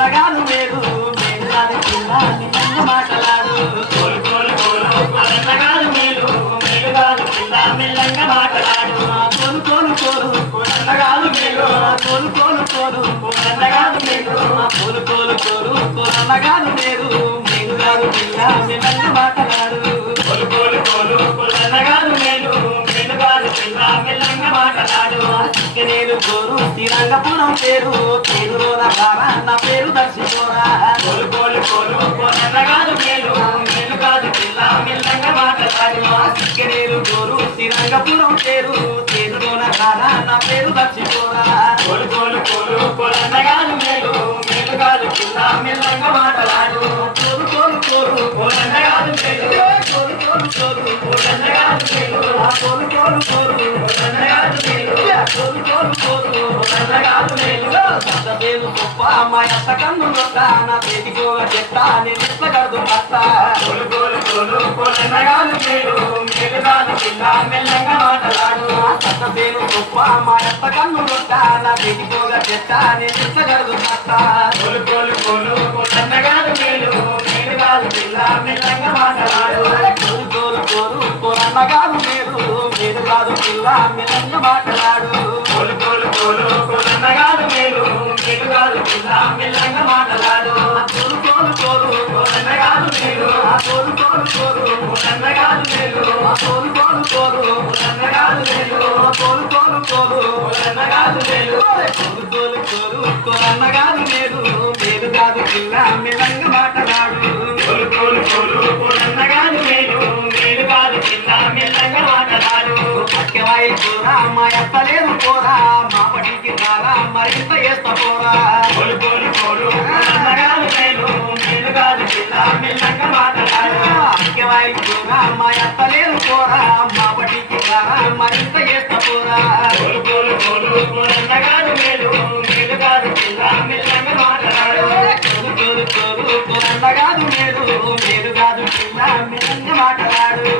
అన్నగారు మీరు మీరు కాదు పిల్ల నిజంగా మాట్లాడు కోలు కోలు కోలు అన్నగారు మీరు మీరు కాదు పిల్ల మెల్లంగా మాట్లాడు కోలు కోలు కోలు అన్నగారు మీరు కోలు కోలు కోలు అన్నగారు మీరు కోలు కోలు కోలు అన్నగారు మీరు మీరు కాదు పిల్ల మెల్లంగా మాట్లాడు కోలు కోలు కోలు అన్నగారు మీరు మీరు కాదు పిల్ల మెల్లంగా మాట్లాడు నేను గోరు శ్రీరంగపురం పేరు పేరులోన బారా నా పేరు దర్శిపోరా కోలు కోలు కోలు అన్నగారు మీరు మీరు కాదు పిల్ల మెల్లంగా మాట్లాడు నేను గోరు శ్రీరంగపురం పేరు పేరులోన బారా నా పేరు దర్శిపోరా కోలు కోలు కోలు అన్నగారు మీరు మీరు కాదు పిల్ల మెల్లంగా మాట్లాడు కోలు కోలు కోలు అన్నగారు మీరు కోలు కోలు కోలు అన్నగారు మీరు కోలు కోలు కోలు అన్నగారు మీరు కోలు కోలు కోలు అన్నగారు మీరు సత్తదేవు గొప్ప మా అత్త కన్నులో నా వేదికోగా చెప్తా నేను ఎట్ల కడుతూ వస్తా కోలు కోలు కోలు అన్నగారు మీరు మీరు కాదు పిల్ల మెల్లంగా మాట్లాడు సత్తదేవు గొప్ప మా అత్త కన్నులో నా వేదికోగా చెప్తా నేను ఎట్ల కడుతూ వస్తా కోలు కోలు కోలు అన్నగారు మీరు మీరు కాదు పిల్ల మెల్లంగా మాట్లాడు కోలు కోలు కోలు అన్నగారు మీరు మీరు కాదు పిల్ల మెల్లంగా మాట్లాడు కోలు కోలు కోలు అన్నగారు మీరు మీరు కాదు పిల్ల మెల్లంగా మాట్లాడు కోలు కోలు కోలు అన్నగారు మీరు కోలు కోలు కోలు అన్నగారు మీరు కోలు కోలు కోలు అన్నగారు మీరు కోలు కోలు కోలు అన్నగారు మీరు కోలు కోలు కోలు అన్నగారు మీరు మీరు కాదు పిల్ల మెల్లంగా మాట్లాడు కోలు కోలు కోలు అన్నగారు మీరు మీరు కాదు పిల్ల మెల్లంగా మాట్లాడు పక్కవాయి పోరా మా ఎత్త లేదు పోరా మా పటికి రారా మరింత చేస్తా పోరా కోలు కోలు కోలు అన్నగారు మీరు మీరు కాదు పిల్ల మెల్లంగా మాట్లాడు పక్కవాయి పోరా మా ఎత్త లేదు పోరా మా పటికి రారా మరింత చేస్తా పోరా కోలు కోలు కోలు అన్నగారు మీరు మీరు కాదు పిల్ల మెల్లంగా మాట్లాడు కోలు కోలు కోలు అన్నగారు మీరు మీరు కాదు పిల్ల మెల్లంగా మాట్లాడు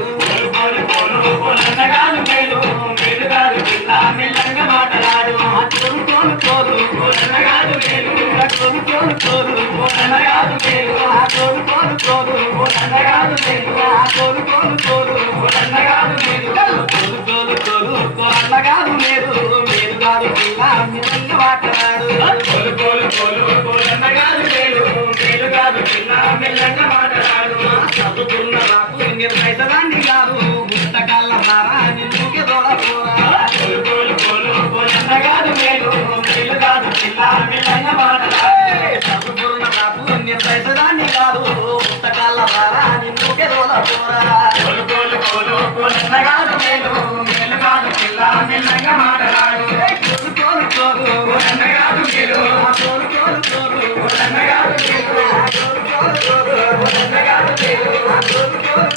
కోలు కోలు కోలు అన్నగారు మీరు మీరు కాదు పిల్ల మెల్లంగా మాట్లాడు కోలు కోలు కోలు అన్నగారు మీరు కోలు కోలు కోలు అన్నగారు మీరు కోలు కోలు కోలు అన్నగారు మీరు కోలు కోలు కోలు అన్నగారు మీరు కోలు కోలు కోలు అన్నగారు మీరు మీరు కాదు పిల్ల మెల్లంగా మాట్లాడు కోలు కోలు కోలు అన్నగారు మీరు మీరు కాదు పిల్ల మెల్లంగా మాట్లాడు చదువుకున్న నాకు నిర్ణయితదాన్ని కాదు పుస్తకాల ద్వారా నిన్నుకే దొరకూరా కోలు కోలు కోలు అన్నగారు మీరు మీరు కాదు పిల్ల మెల్లంగా మాట్లాడు చదువుకున్న నాకు నిర్ణయితదాన్ని కాదు పుస్తకాల ద్వారా నిన్నుకే దొరకూరా కోలు కోలు కోలు అన్నగారు మీరు మీరు కాదు పిల్ల మెల్లంగా మాట్లాడు కోలు కోలు కోలు అన్నగారు మీరు కోలు కోలు కోలు అన్నగారు మీరు కోలు కోలు కోలు అన్నగారు మీరు కోలు కోలు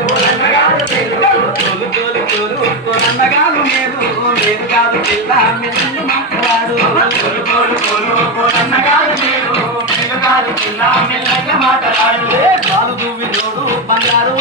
కోలు అన్నగారు మీరు కోలు కోలు కోలు అన్నగారు మీరు మీరు కాదు పిల్ల మెల్లంగా మాట్లాడు కోలు కోలు కోలు అన్నగారు మీరు మీరు కాదు పిల్ల మెల్లంగా మాట్లాడు పాలు దువ్వి నోడు బంగారు